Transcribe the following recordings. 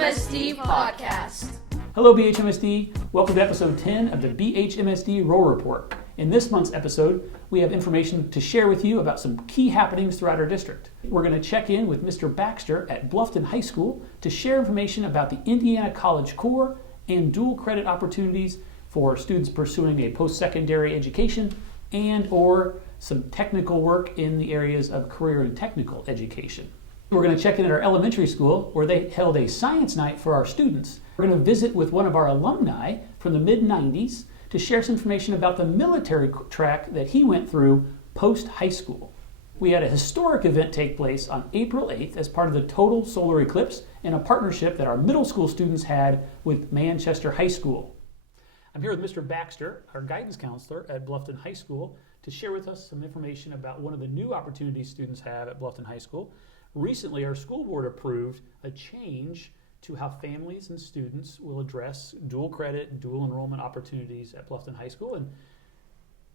BHMSD podcast. Hello BHMSD, welcome to episode 10 of the BHMSD Roll Report. In this month's episode, we have information to share with you about some key happenings throughout our district. We're going to check in with Mr. Baxter at Bluffton High School to share information about the Indiana College Core and dual credit opportunities for students pursuing a post-secondary education and or some technical work in the areas of career and technical education. We're going to check in at our elementary school where they held a science night for our students. We're going to visit with one of our alumni from the mid-90s to share some information about the military track that he went through post-high school. We had a historic event take place on April 8th as part of the total solar eclipse in a partnership that our middle school students had with Manchester High School. I'm here with Mr. Baxter, our guidance counselor at Bluffton High School, to share with us some information about one of the new opportunities students have at Bluffton High School. Recently, our school board approved a change to how families and students will address dual credit and dual enrollment opportunities at Bluffton High School. And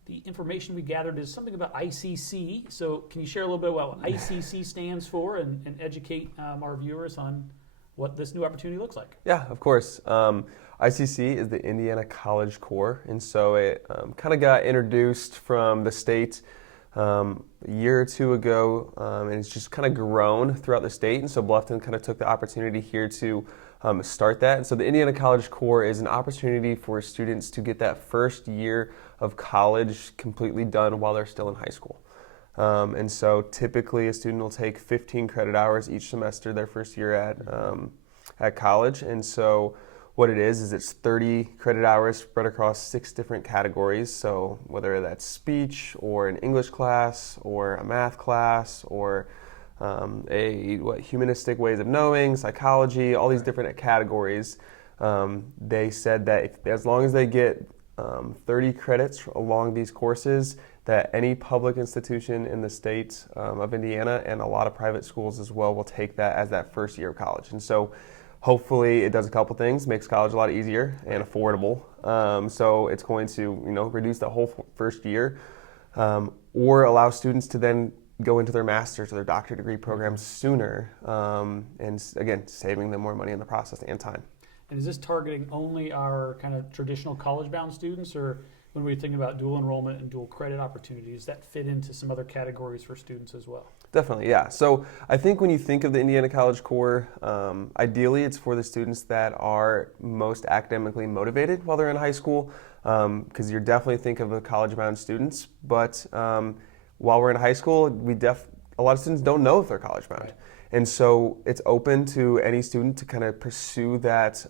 the information we gathered is something about ICC. So can you share a little bit about what ICC stands for and educate our viewers on what this new opportunity looks like? Yeah, of course. ICC is the Indiana College Core, and so it kind of got introduced from the state a year or two ago, and it's just kind of grown throughout the state, and so Bluffton kind of took the opportunity here to start that. And so the Indiana College Core is an opportunity for students to get that first year of college completely done while they're still in high school. And so typically a student will take 15 credit hours each semester their first year at college, and so what it is it's 30 credit hours spread across 6 different categories. So whether that's speech or an English class or a math class or humanistic ways of knowing, psychology, all these different categories, they said that as long as they get 30 credits along these courses, that any public institution in the state of Indiana and a lot of private schools as well will take that as that first year of college. And so hopefully it does a couple things, makes college a lot easier and affordable. So it's going to reduce the whole first year or allow students to then go into their master's or their doctorate degree programs sooner, and again, saving them more money in the process and time. And is this targeting only our kind of traditional college-bound students, or when we're thinking about dual enrollment and dual credit opportunities, that fit into some other categories for students as well? Definitely, yeah. So I think when you think of the Indiana College Core, ideally it's for the students that are most academically motivated while they're in high school, because you're definitely think of the college-bound students, but while we're in high school, a lot of students don't know if they're college-bound. Right. And so it's open to any student to kind of pursue that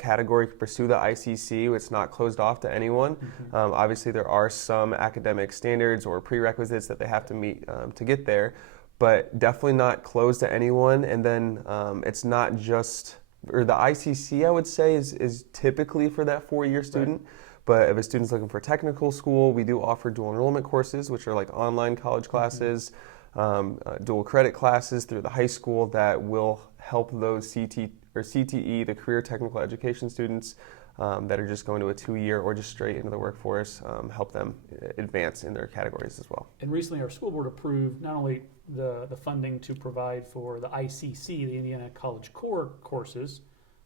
category, pursue the ICC. It's not closed off to anyone. Mm-hmm. Obviously, there are some academic standards or prerequisites that they have to meet to get there, but definitely not closed to anyone. And then it's not just, or the ICC, I would say, is typically for that 4-year student. Right. But if a student's looking for technical school, we do offer dual enrollment courses, which are like online college classes. Mm-hmm. Dual credit classes through the high school that will help those CTE, the career technical education students that are just going to a 2-year or just straight into the workforce, help them advance in their categories as well. And recently our school board approved not only the funding to provide for the ICC, the Indiana College Core courses,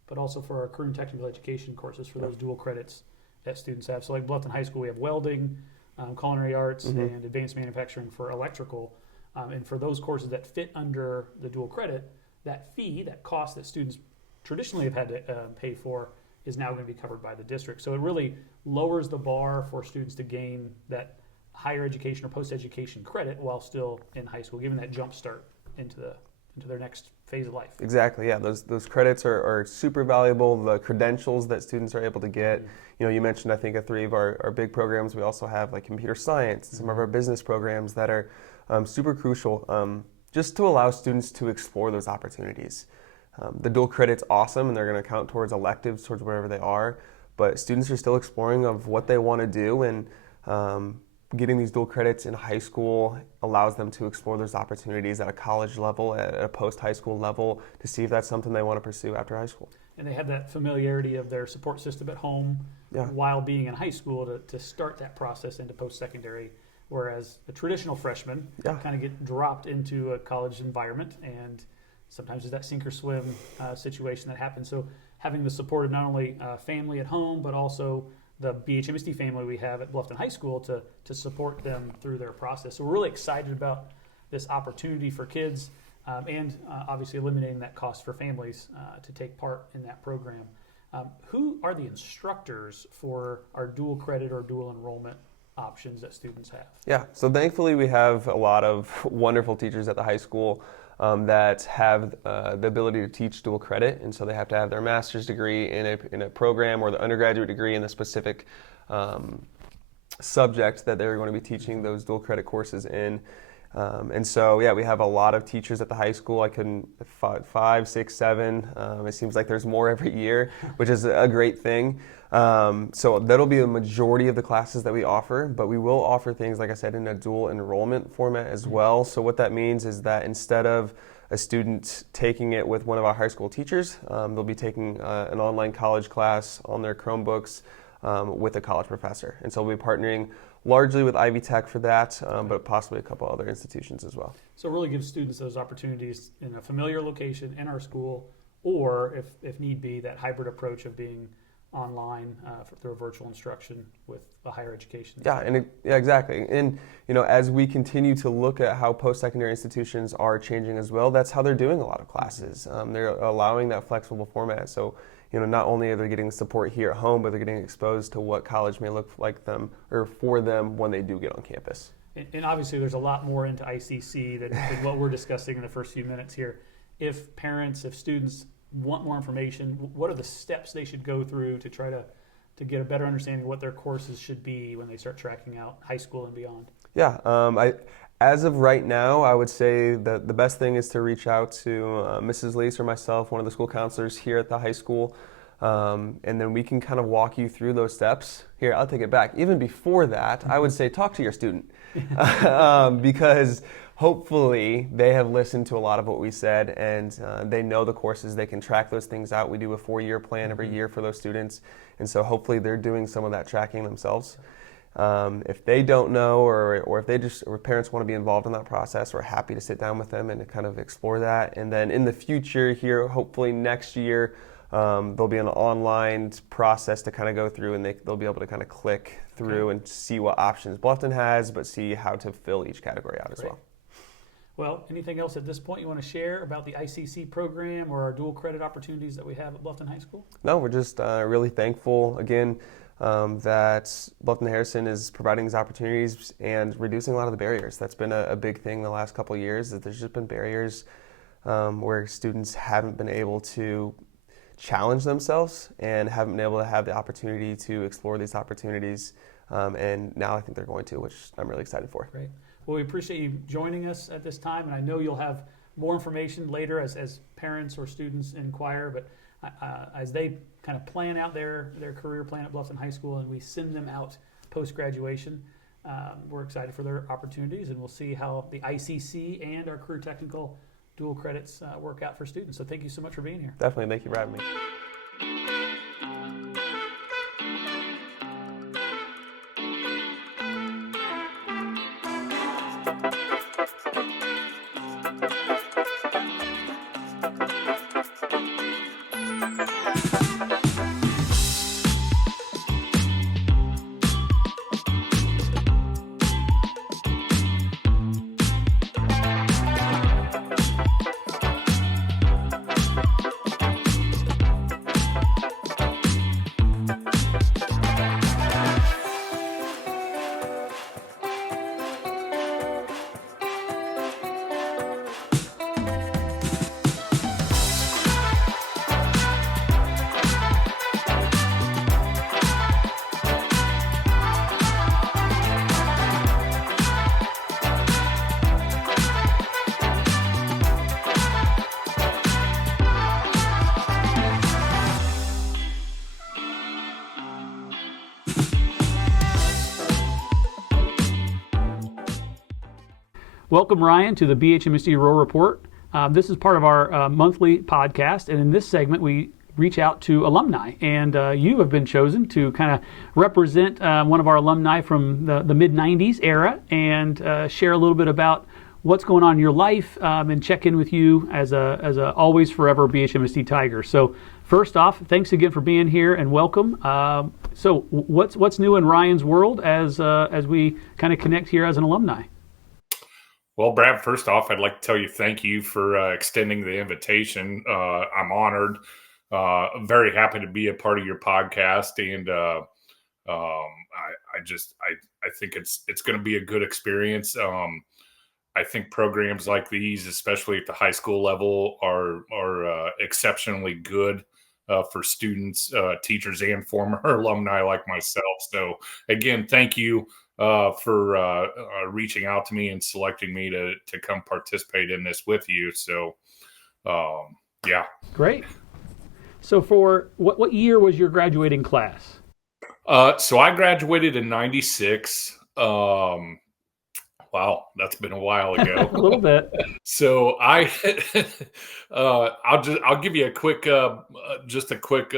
but also for our career and technical education courses for those dual credits that students have. So like Bluffton High School, we have welding, culinary arts, mm-hmm. and advanced manufacturing for electrical. And for those courses that fit under the dual credit, that fee, that cost that students traditionally have had to pay for is now going to be covered by the district. So it really lowers the bar for students to gain that higher education or post-education credit while still in high school, giving that jump start into their next phase of life. Exactly, yeah. Those credits are super valuable. The credentials that students are able to get. Mm-hmm. You mentioned, I think, 3 of our big programs. We also have like computer science, mm-hmm. some of our business programs that are super crucial just to allow students to explore those opportunities. The dual credit's awesome, and they're going to count towards electives, towards wherever they are, but students are still exploring of what they want to do, and getting these dual credits in high school allows them to explore those opportunities at a college level, at a post-high school level, to see if that's something they want to pursue after high school. And they have that familiarity of their support system at home while being in high school to start that process into post-secondary, whereas the traditional freshmen kind of get dropped into a college environment and sometimes there's that sink or swim situation that happens. So having the support of not only family at home, but also the BHMSD family we have at Bluffton High School to support them through their process. So we're really excited about this opportunity for kids and obviously eliminating that cost for families to take part in that program. Who are the instructors for our dual credit or dual enrollment options that students have? Yeah, so thankfully we have a lot of wonderful teachers at the high school that have the ability to teach dual credit, and so they have to have their master's degree in a program or the undergraduate degree in the specific subject that they're going to be teaching those dual credit courses in. And so, yeah, we have a lot of teachers at the high school. I couldn't, 5, 6, 7. It seems like there's more every year, which is a great thing. So that'll be the majority of the classes that we offer, but we will offer things, like I said, in a dual enrollment format as well. So what that means is that instead of a student taking it with one of our high school teachers, they'll be taking an online college class on their Chromebooks with a college professor. And so we'll be partnering largely with Ivy Tech for that, but possibly a couple other institutions as well. So it really gives students those opportunities in a familiar location in our school, or if need be, that hybrid approach of being online through virtual instruction with a higher education. Yeah, exactly. And as we continue to look at how post-secondary institutions are changing as well, that's how they're doing a lot of classes. They're allowing that flexible format. So not only are they getting support here at home, but they're getting exposed to what college may look like them or for them when they do get on campus. And obviously there's a lot more into ICC than what we're discussing in the first few minutes here. If students want more information, what are the steps they should go through to try to get a better understanding of what their courses should be when they start tracking out high school and beyond? Yeah, as of right now, I would say that the best thing is to reach out to Mrs. Lease or myself, one of the school counselors here at the high school, and then we can kind of walk you through those steps. Here, I'll take it back. Even before that, I would say talk to your student because hopefully they have listened to a lot of what we said and they know the courses. They can track those things out. We do a 4-year plan every year for those students, and so hopefully they're doing some of that tracking themselves. If they don't know or if parents want to be involved in that process, we're happy to sit down with them and to kind of explore that. And then in the future here, hopefully next year, there'll be an online process to kind of go through, and they'll be able to kind of click through and see what options Bluffton has, but see how to fill each category out as well. Well, anything else at this point you want to share about the ICC program or our dual credit opportunities that we have at Bluffton High School? No, we're just really thankful, again, that Bluffton Harrison is providing these opportunities and reducing a lot of the barriers. That's been a big thing the last couple of years, that there's just been barriers where students haven't been able to challenge themselves and haven't been able to have the opportunity to explore these opportunities. And now I think they're going to, which I'm really excited for. Great. Well, we appreciate you joining us at this time, and I know you'll have more information later as parents or students inquire, but as they kind of plan out their career plan at Bluffton High School and we send them out post-graduation, we're excited for their opportunities, and we'll see how the ICC and our career technical dual credits work out for students. So thank you so much for being here. Definitely. Thank you for having me. Welcome, Ryan, to the BHMSD Rural Report. This is part of our monthly podcast, and in this segment, we reach out to alumni. And you have been chosen to kind of represent one of our alumni from the mid-'90s era and share a little bit about what's going on in your life and check in with you as a always forever BHMSD Tiger. So first off, thanks again for being here and welcome. So what's new in Ryan's world as we kind of connect here as an alumni? Well, Brad, first off, I'd like to tell you thank you for extending the invitation. I'm honored. I'm very happy to be a part of your podcast, and I think it's going to be a good experience. I think programs like these, especially at the high school level, are exceptionally good for students, teachers, and former alumni like myself. So, again, thank you for reaching out to me and selecting me to come participate in this with you. So, yeah. Great. So for what year was your graduating class? So I graduated in '96. Wow, that's been a while ago. A little bit. So I'll give you a quick, just a quick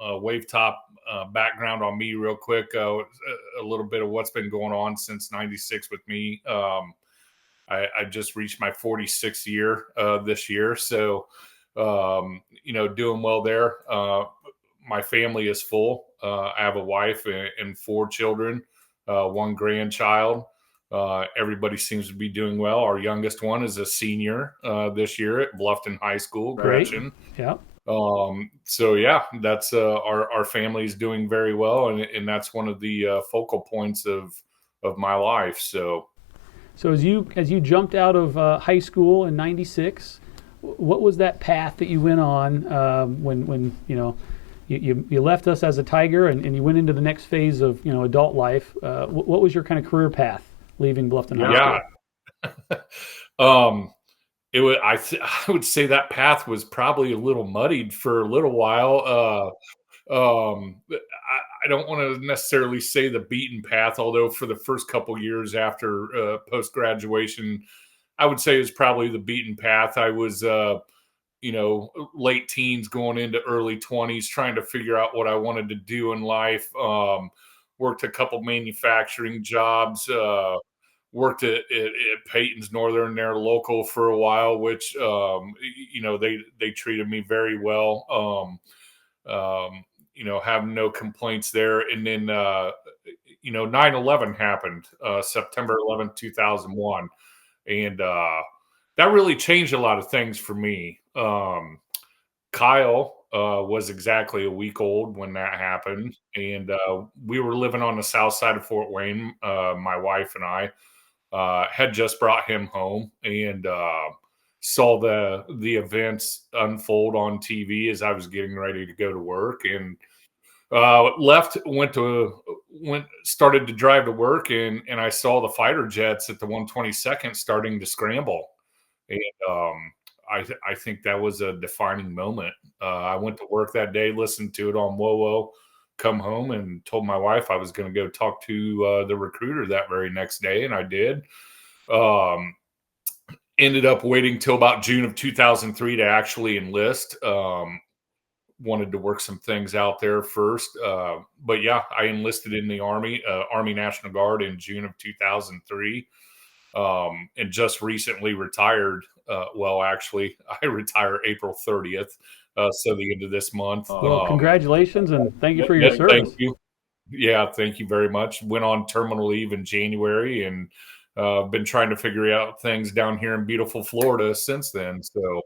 wave top background on me real quick. A little bit of what's been going on since '96 with me. I just reached my 46th year this year, so doing well there. My family is full. I have a wife and 4 children, 1 grandchild. Everybody seems to be doing well. Our youngest one is a senior this year at Bluffton High School, Gretchen. Yeah. So yeah, that's our family is doing very well, and that's one of the focal points of my life. So as you jumped out of high school in '96, what was that path that you went on when you left us as a Tiger and you went into the next phase of adult life? What was your kind of career path leaving Bluffton High School? I would say that path was probably a little muddied for a little while. I don't want to necessarily say the beaten path, although for the first couple years after post graduation, I would say it was probably the beaten path. I was late teens going into early 20s, trying to figure out what I wanted to do in life. Worked a couple manufacturing jobs, worked at Peyton's Northern, their local, for a while, which, they treated me very well. Have no complaints there. And then, 9/11 happened, September 11th, 2001. And that really changed a lot of things for me. Kyle was exactly a week old when that happened, and we were living on the south side of Fort Wayne. My wife and I had just brought him home, and saw the events unfold on TV as I was getting ready to go to work, and started to drive to work, and I saw the fighter jets at the 122nd starting to scramble, and I think that was a defining moment. I went to work that day, listened to it on WoWo, come home and told my wife I was going to go talk to the recruiter that very next day, and I did. Ended up waiting till about June of 2003 to actually enlist. Wanted to work some things out there first. But yeah, I enlisted in the Army, Army National Guard in June of 2003. And just recently retired. Actually, I retire April 30th. So the end of this month. Well, congratulations and thank you for your service. Thank you. Yeah, thank you very much. Went on terminal leave in January and been trying to figure out things down here in beautiful Florida since then. So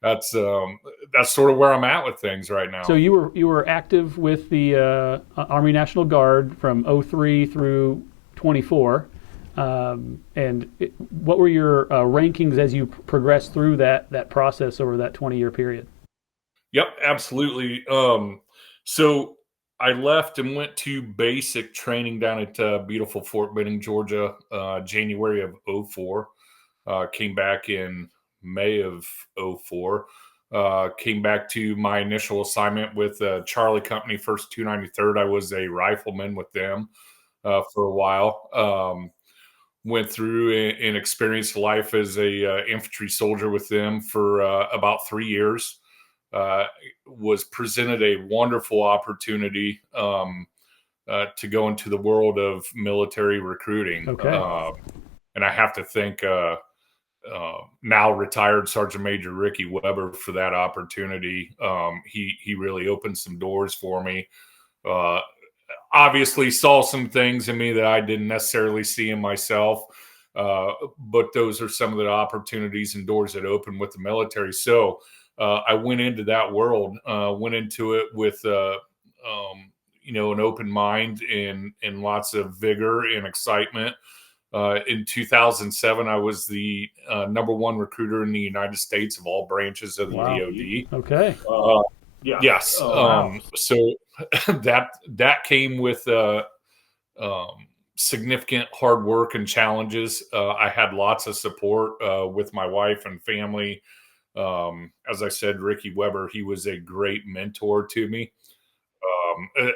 that's sort of where I'm at with things right now. So you were active with the Army National Guard from 03 through 24. What were your rankings as you progressed through that process over that 20-year period? Yep, absolutely. So I left and went to basic training down at beautiful Fort Benning, Georgia, January of 04. Came back in May of 04. Came back to my initial assignment with Charlie Company, 1st 293rd. I was a rifleman with them for a while. Went through and experienced life as a infantry soldier with them for about 3 years. Was presented a wonderful opportunity to go into the world of military recruiting. Okay. And I have to thank now retired Sergeant Major Ricky Weber for that opportunity. He really opened some doors for me. Obviously saw some things in me that I didn't necessarily see in myself. But those are some of the opportunities and doors that open with the military. So I went into that world, went into it with, an open mind and lots of vigor and excitement. In 2007, I was the number one recruiter in the United States of all branches of the DoD. Okay. Yes. Wow. So that came with significant hard work and challenges. I had lots of support with my wife and family. As I said, Ricky Weber, he was a great mentor to me.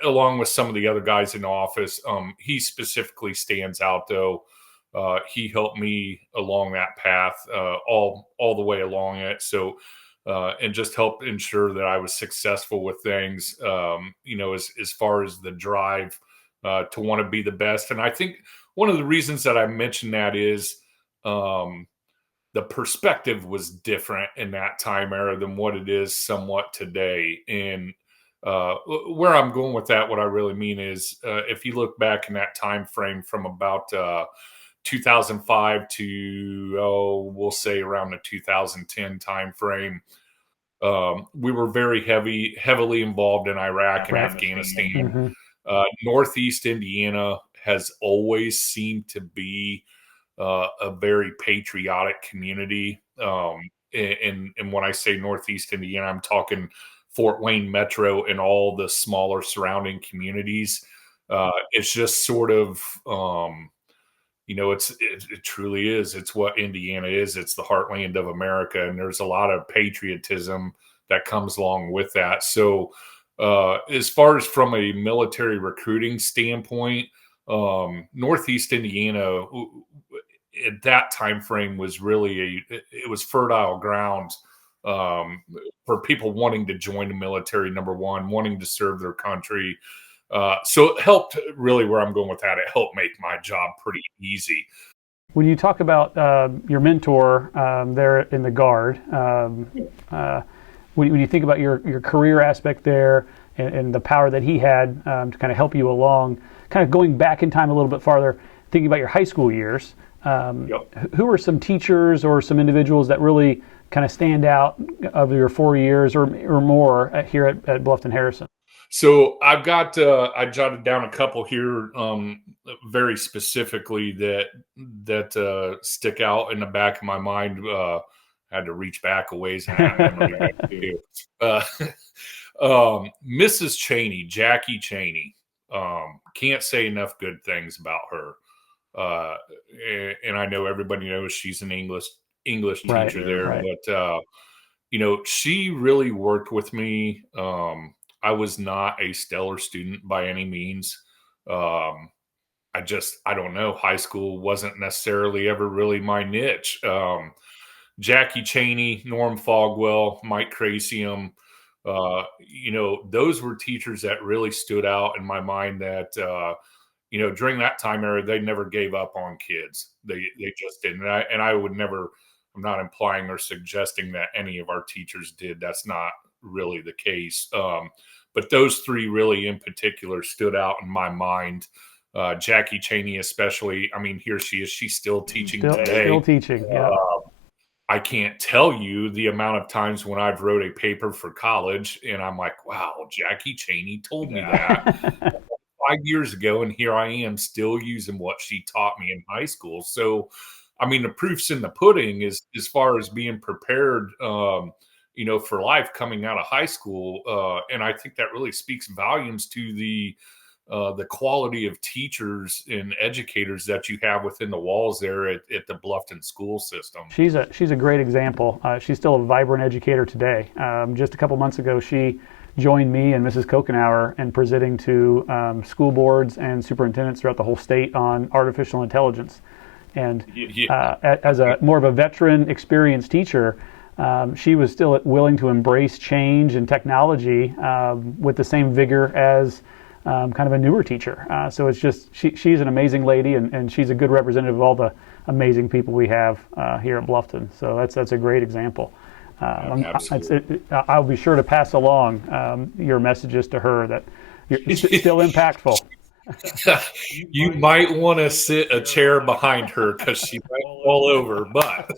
Along with some of the other guys in the office. He specifically stands out, though. He helped me along that path, all the way along it. So, and just helped ensure that I was successful with things. As far as the drive to want to be the best. And I think one of the reasons that I mentioned that is the perspective was different in that time era than what it is somewhat today. And where I'm going with that, what I really mean is, if you look back in that time frame from about 2005 to we'll say around the 2010 time frame, we were very heavily involved in Iraq and Afghanistan. Northeast Indiana has always seemed to be a very patriotic community. And when I say Northeast Indiana, I'm talking Fort Wayne Metro and all the smaller surrounding communities. It's just sort of, it truly is. It's what Indiana is. It's the heartland of America. And there's a lot of patriotism that comes along with that. So as far as from a military recruiting standpoint, Northeast Indiana at that time frame was really it was fertile ground for people wanting to join the military, number one, wanting to serve their country. So it helped, really, where I'm going with that, it helped make my job pretty easy. When you talk about your mentor there in the Guard, when you think about your career aspect there and the power that he had to kind of help you along, kind of going back in time a little bit farther, thinking about your high school years, who are some teachers or some individuals that really kind of stand out of your 4 years or more here at Bluffton Harrison? So I've got, I jotted down a couple here very specifically that stick out in the back of my mind. Had to reach back a ways and have memory back too. Mrs. Cheney, Jackie Cheney, can't say enough good things about her. And I know everybody knows she's an English teacher there, but she really worked with me. I was not a stellar student by any means. I don't know. High school wasn't necessarily ever really my niche. Jackie Cheney, Norm Fogwell, Mike Crasium, those were teachers that really stood out in my mind that, during that time era, they never gave up on kids. They just didn't. And I would never, I'm not implying or suggesting that any of our teachers did. That's not really the case. But those three really in particular stood out in my mind. Jackie Cheney, especially. I mean, here she is. She's still teaching today. Still teaching, yeah. I can't tell you the amount of times when I've wrote a paper for college and I'm like, wow, Jackie Cheney told me that 5 years ago. And here I am still using what she taught me in high school. So, I mean, the proof's in the pudding as far as being prepared, for life coming out of high school. And I think that really speaks volumes to the quality of teachers and educators that you have within the walls there at the Bluffton school system. She's a great example. She's still a vibrant educator today. Just a couple months ago, she joined me and Mrs. Kokenauer in presenting to school boards and superintendents throughout the whole state on artificial intelligence. And as a more of a veteran, experienced teacher, she was still willing to embrace change and technology with the same vigor as kind of a newer teacher. So it's just, she's an amazing lady, and she's a good representative of all amazing people we have here at Bluffton. So that's a great example. Absolutely. I'll be sure to pass along your messages to her that you're still impactful. You might want to sit a chair behind her because she might fall over. But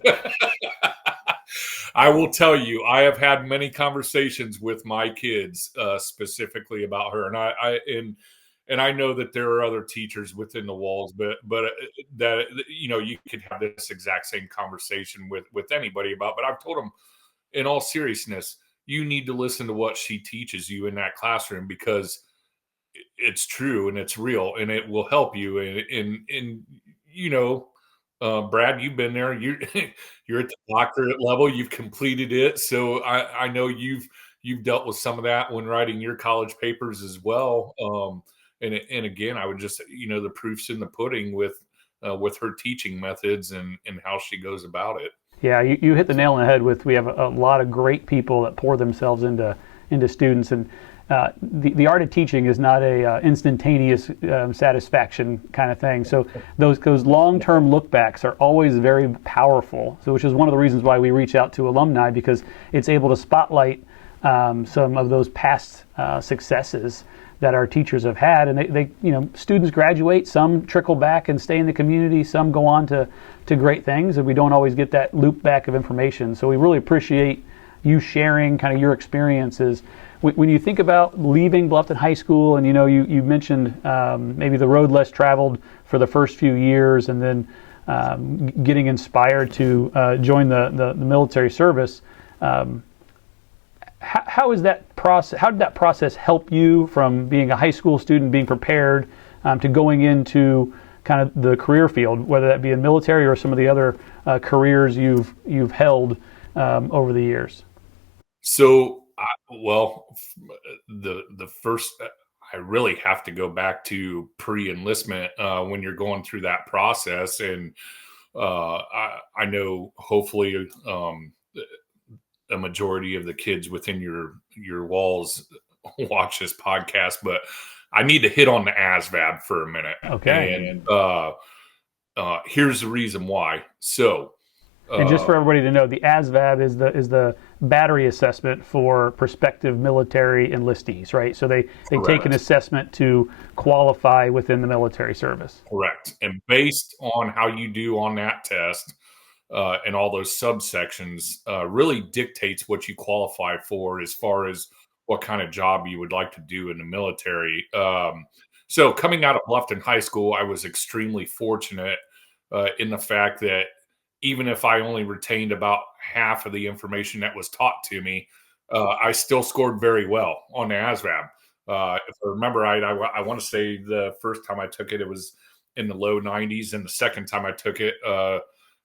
I will tell you, I have had many conversations with my kids specifically about her, and I know that there are other teachers within the walls, but that you could have this exact same conversation with anybody about. But I've told them, in all seriousness, you need to listen to what she teaches you in that classroom, because it's true and it's real and it will help you. Brad, you've been there. You're at the doctorate level. You've completed it, so I know you've dealt with some of that when writing your college papers as well. And again, I would just the proof's in the pudding with her teaching methods and how she goes about it. Yeah, you hit the nail on the head with, we have a lot of great people that pour themselves into students, and the art of teaching is not a instantaneous satisfaction kind of thing. So those long-term look-backs are always very powerful. So which is one of the reasons why we reach out to alumni, because it's able to spotlight some of those past successes that our teachers have had, and they students graduate, some trickle back and stay in the community, some go on to great things, and we don't always get that loop back of information. So we really appreciate you sharing kind of your experiences. When you think about leaving Bluffton High School, and you mentioned maybe the road less traveled for the first few years, and then getting inspired to join the military service, how is that process? How did that process help you from being a high school student, being prepared to going into kind of the career field, whether that be in military or some of the other careers you've held over the years? So, the first, I really have to go back to pre-enlistment when you're going through that process, and I know hopefully a majority of the kids within your walls watch this podcast, but I need to hit on the ASVAB for a minute. Okay. And here's the reason why. So, and just for everybody to know, the ASVAB is the battery assessment for prospective military enlistees, right? So they take an assessment to qualify within the military service. Correct. And based on how you do on that test and all those subsections really dictates what you qualify for as far as what kind of job you would like to do in the military. So coming out of Bluffton High School, I was extremely fortunate in the fact that even if I only retained about half of the information that was taught to me, I still scored very well on the ASVAB. If I remember right, I want to say the first time I took it, it was in the low 90s. And the second time I took it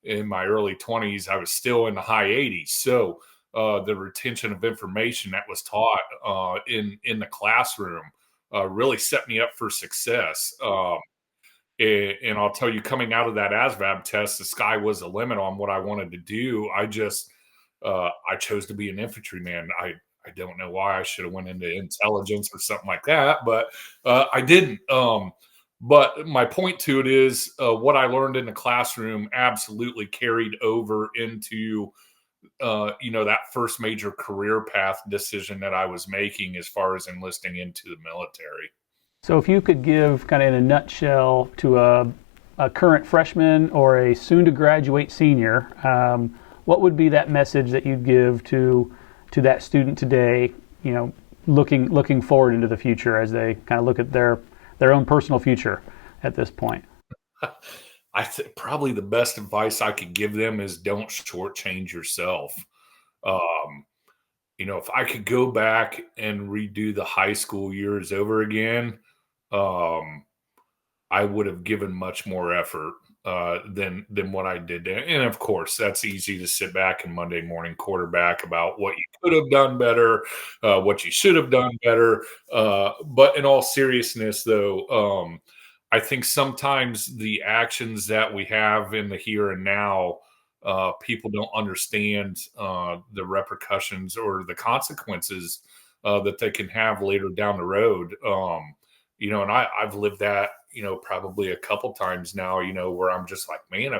in my early 20s, I was still in the high 80s. So the retention of information that was taught in the classroom really set me up for success. And I'll tell you, coming out of that ASVAB test, the sky was the limit on what I wanted to do. I chose to be an infantryman. I don't know why. I should have went into intelligence or something like that, but I didn't. But my point to it is what I learned in the classroom absolutely carried over into that first major career path decision that I was making as far as enlisting into the military. So if you could give kind of in a nutshell to a current freshman or a soon-to-graduate senior, what would be that message that you'd give to that student today, looking forward into the future as they kind of look at their own personal future at this point? I think probably the best advice I could give them is don't shortchange yourself. If I could go back and redo the high school years over again, I would have given much more effort than what I did then. And of course, that's easy to sit back and Monday morning quarterback about what you could have done better, what you should have done better. But in all seriousness, though, I think sometimes the actions that we have in the here and now, people don't understand the repercussions or the consequences that they can have later down the road. And I've lived that probably a couple times now, where I'm just like, man,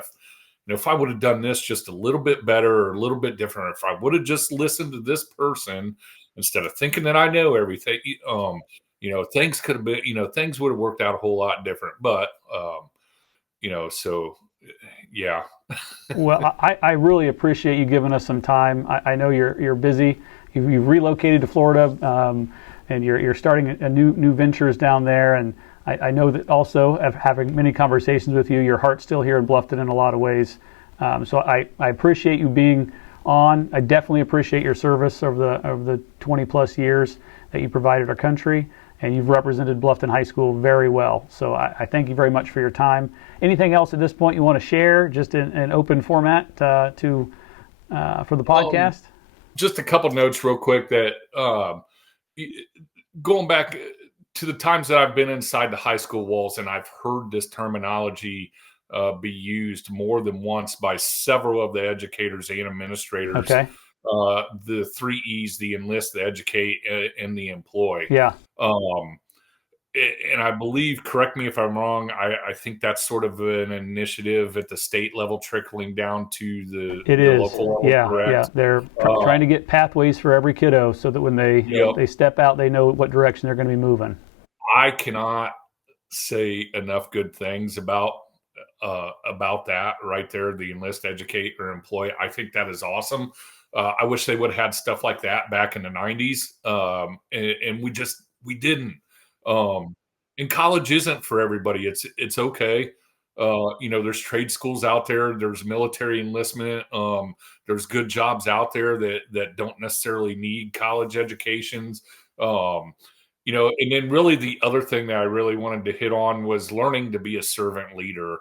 if I would have done this just a little bit better or a little bit different, if I would have just listened to this person instead of thinking that I know everything, things could have been, things would have worked out a whole lot different. But, so yeah. Well, I really appreciate you giving us some time. I know you're busy. You've relocated to Florida, and you're starting a new ventures down there. And I know that also, having many conversations with you, your heart's still here in Bluffton in a lot of ways. So I appreciate you being on. I definitely appreciate your service over the 20 plus years that you provided our country, and you've represented Bluffton High School very well. So I thank you very much for your time. Anything else at this point you want to share, just in an open format for the podcast? Just a couple notes real quick that going back to the times that I've been inside the high school walls, and I've heard this terminology be used more than once by several of the educators and administrators. Okay. The 3 E's: the enlist, the educate, and the employ. Yeah. And I believe, correct me if I'm wrong, I think that's sort of an initiative at the state level trickling down to the local level. Yeah, correct? Yeah. They're trying to get pathways for every kiddo so that when they step out, they know what direction they're going to be moving. I cannot say enough good things about that right there, the enlist, educate, or employ. I think that is awesome. I wish they would have had stuff like that back in the 90s. And we didn't. And college isn't for everybody. It's okay. There's trade schools out there. There's military enlistment. There's good jobs out there that don't necessarily need college educations. And then really the other thing that I really wanted to hit on was learning to be a servant leader.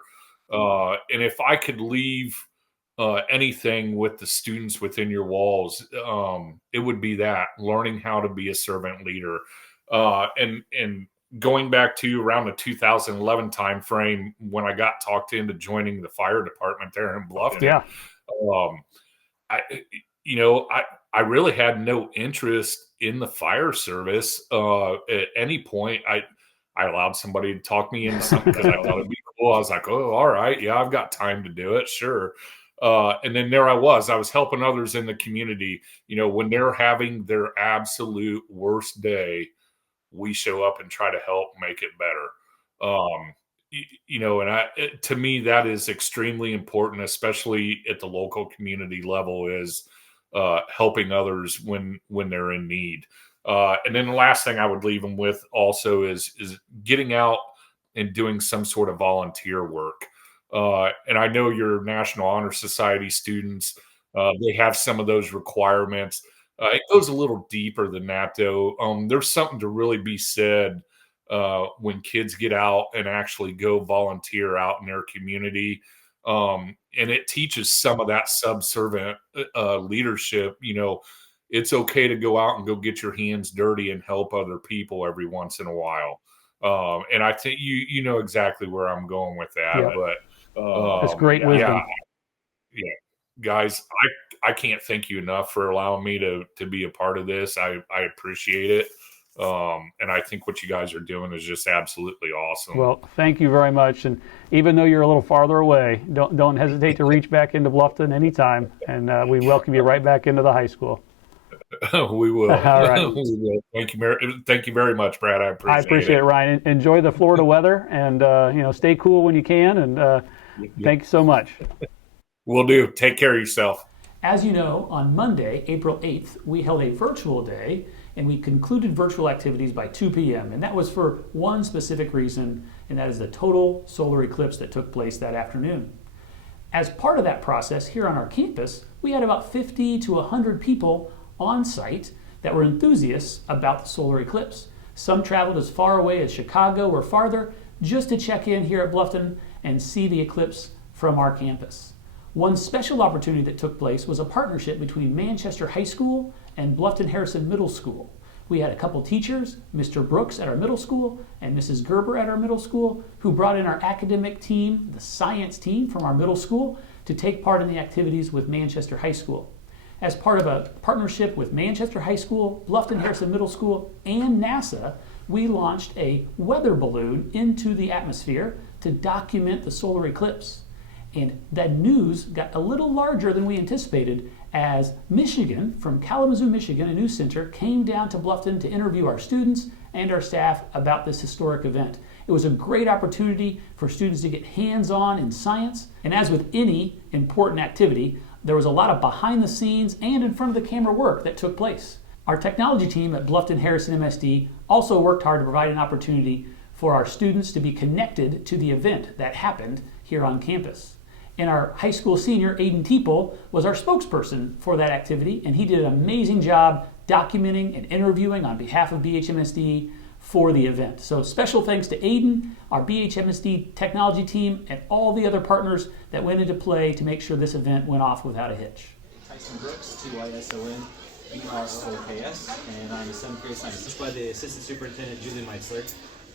And if I could leave anything with the students within your walls, it would be that, learning how to be a servant leader. And going back to around the 2011 timeframe when I got talked into joining the fire department there in Bluffton. Yeah. I really had no interest in the fire service. At any point, I allowed somebody to talk me into something because I thought it'd be cool. I was like, oh, all right. Yeah, I've got time to do it. Sure. And then there I was helping others in the community. When they're having their absolute worst day, we show up and try to help make it better. To me, that is extremely important, especially at the local community level, is helping others when they're in need. And then the last thing I would leave them with also is getting out and doing some sort of volunteer work. And I know your National Honor Society students, they have some of those requirements. It goes a little deeper than that, though. There's something to really be said when kids get out and actually go volunteer out in their community. And it teaches some of that subservient leadership. It's okay to go out and go get your hands dirty and help other people every once in a while. And I think you know exactly where I'm going with that. Yeah. But that's great wisdom. Yeah. Guys, I can't thank you enough for allowing me to be a part of this. I appreciate it. And I think what you guys are doing is just absolutely awesome. Well, thank you very much. And even though you're a little farther away, don't hesitate to reach back into Bluffton anytime. And we welcome you right back into the high school. We will. All right. We will. Thank you very much, Brad. I appreciate it, Ryan. Enjoy the Florida weather, and stay cool when you can. And thanks so much. Will do. Take care of yourself. As you know, on Monday, April 8th, we held a virtual day, and we concluded virtual activities by 2 p.m. And that was for one specific reason, and that is the total solar eclipse that took place that afternoon. As part of that process, here on our campus, we had about 50 to 100 people on site that were enthusiasts about the solar eclipse. Some traveled as far away as Chicago or farther just to check in here at Bluffton and see the eclipse from our campus. One special opportunity that took place was a partnership between Manchester High School and Bluffton Harrison Middle School. We had a couple teachers, Mr. Brooks at our middle school and Mrs. Gerber at our middle school, who brought in our academic team, the science team from our middle school, to take part in the activities with Manchester High School. As part of a partnership with Manchester High School, Bluffton Harrison Middle School, and NASA, we launched a weather balloon into the atmosphere to document the solar eclipse. And that news got a little larger than we anticipated as Michigan, from Kalamazoo, Michigan, a news center, came down to Bluffton to interview our students and our staff about this historic event. It was a great opportunity for students to get hands-on in science. And as with any important activity, there was a lot of behind the scenes and in front of the camera work that took place. Our technology team at Bluffton Harrison MSD also worked hard to provide an opportunity for our students to be connected to the event that happened here on campus. And our high school senior, Aiden Teeple, was our spokesperson for that activity, and he did an amazing job documenting and interviewing on behalf of BHMSD for the event. So special thanks to Aiden, our BHMSD technology team, and all the other partners that went into play to make sure this event went off without a hitch. Tyson Brooks, TYSON-BROOKS, and I'm a 7th grade scientist by the Assistant Superintendent, Julie Meitzler.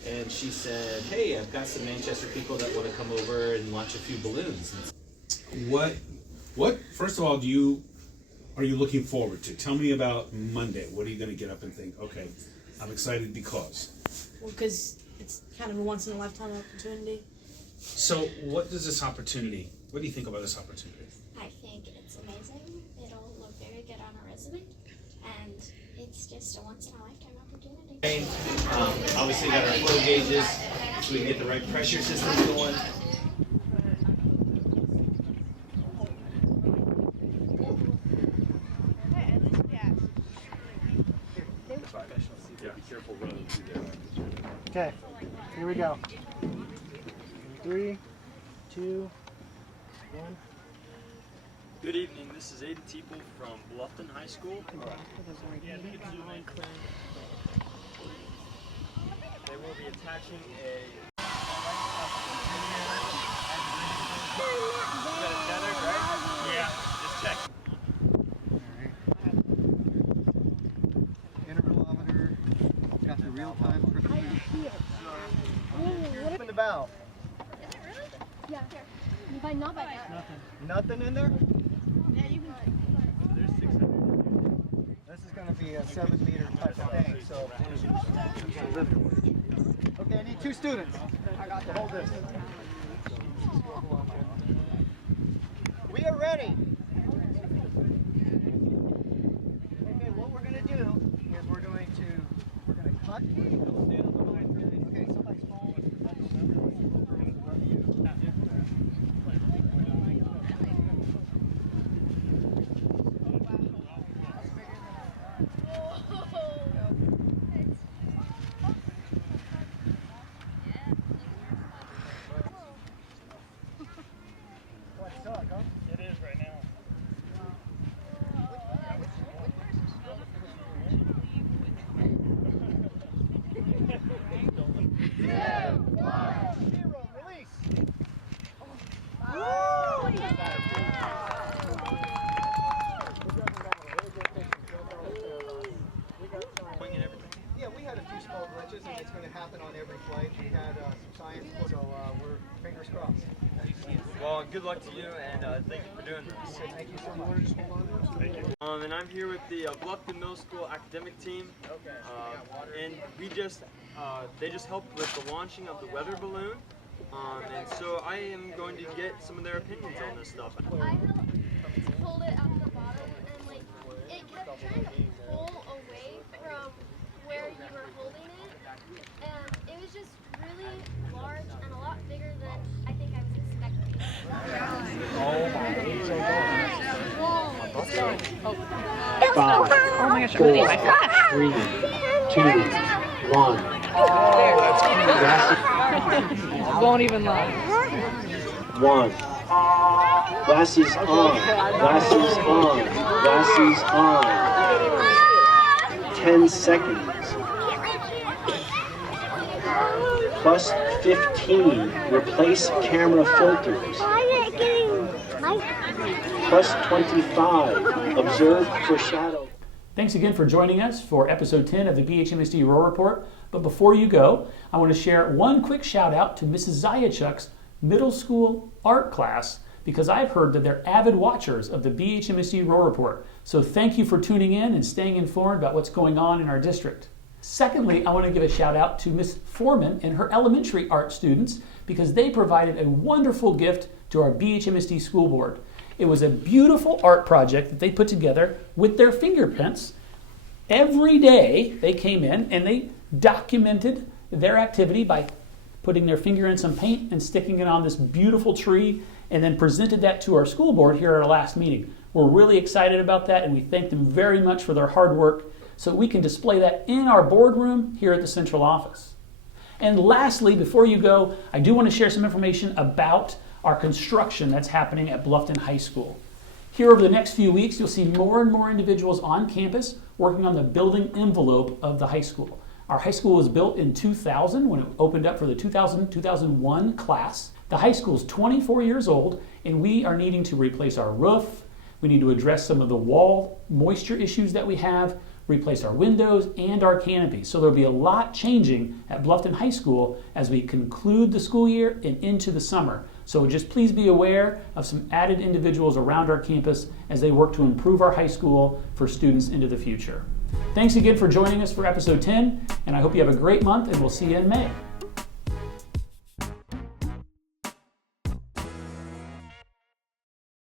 And she said, hey, I've got some Manchester people that want to come over and launch a few balloons. What first of all, are you looking forward to? Tell me about Monday. What are you going to get up and think, okay, I'm excited because? Well, because it's kind of a once-in-a-lifetime opportunity. So what do you think about this opportunity? I think it's amazing. It'll look very good on a resume, and it's just a once-in-a-lifetime opportunity. Obviously got our flow gauges so we can get the right pressure systems going. Okay, here we go. 3, 2, 1. Good evening, this is Aiden Teeple from Bluffton High School. They will be attaching a... Is that a tether, right? Yeah, just check. Intervalometer, got the real-time precision. Open the valve. Is it really? Yeah. You might not by now. Nothing in there? Yeah, you can. There's 600. This is going to be a 7-meter type of thing, so. Okay, I need 2 students. I got to hold this. We are ready. Okay, what we're going to do is we're going to cut. Okay, somebody's phone. It is right now. Yeah, we had a few small glitches, and it's going to happen on every flight. We had some science, so we're fingers crossed. Well, good luck to you, and thank you for doing this. Thank you so much. And I'm here with the Bluffton Middle School academic team, and they just helped with the launching of the weather balloon, and so I am going to get some of their opinions on this stuff. I helped hold it at the bottom, and it kept trying to pull away from where you were holding it, and it was just really large and a lot bigger than I think I was expecting. Oh my gosh, oh my gosh. 3, 2, 1. Won't even lie. 1. Glasses on. Glasses on. Glasses on. 10 seconds. Plus 15. Replace camera filters. Plus 25. Observe for shadow. Thanks again for joining us for episode 10 of the BHMSD Roll Report. But before you go, I want to share one quick shout out to Mrs. Zayachuk's middle school art class, because I've heard that they're avid watchers of the BHMSD Roll Report. So thank you for tuning in and staying informed about what's going on in our district. Secondly, I want to give a shout out to Miss Foreman and her elementary art students because they provided a wonderful gift to our BHMSD school board. It was a beautiful art project that they put together with their fingerprints. Every day they came in and they documented their activity by putting their finger in some paint and sticking it on this beautiful tree, and then presented that to our school board here at our last meeting. We're really excited about that, and we thank them very much for their hard work so we can display that in our boardroom here at the central office. And lastly, before you go, I do want to share some information about our construction that's happening at Bluffton High School. Here over the next few weeks, you'll see more and more individuals on campus working on the building envelope of the high school. Our high school was built in 2000 when it opened up for the 2000-2001 class. The high school is 24 years old, and we are needing to replace our roof. We need to address some of the wall moisture issues that we have, replace our windows and our canopies. So there'll be a lot changing at Bluffton High School as we conclude the school year and into the summer. So just please be aware of some added individuals around our campus as they work to improve our high school for students into the future. Thanks again for joining us for episode 10, and I hope you have a great month, and we'll see you in May.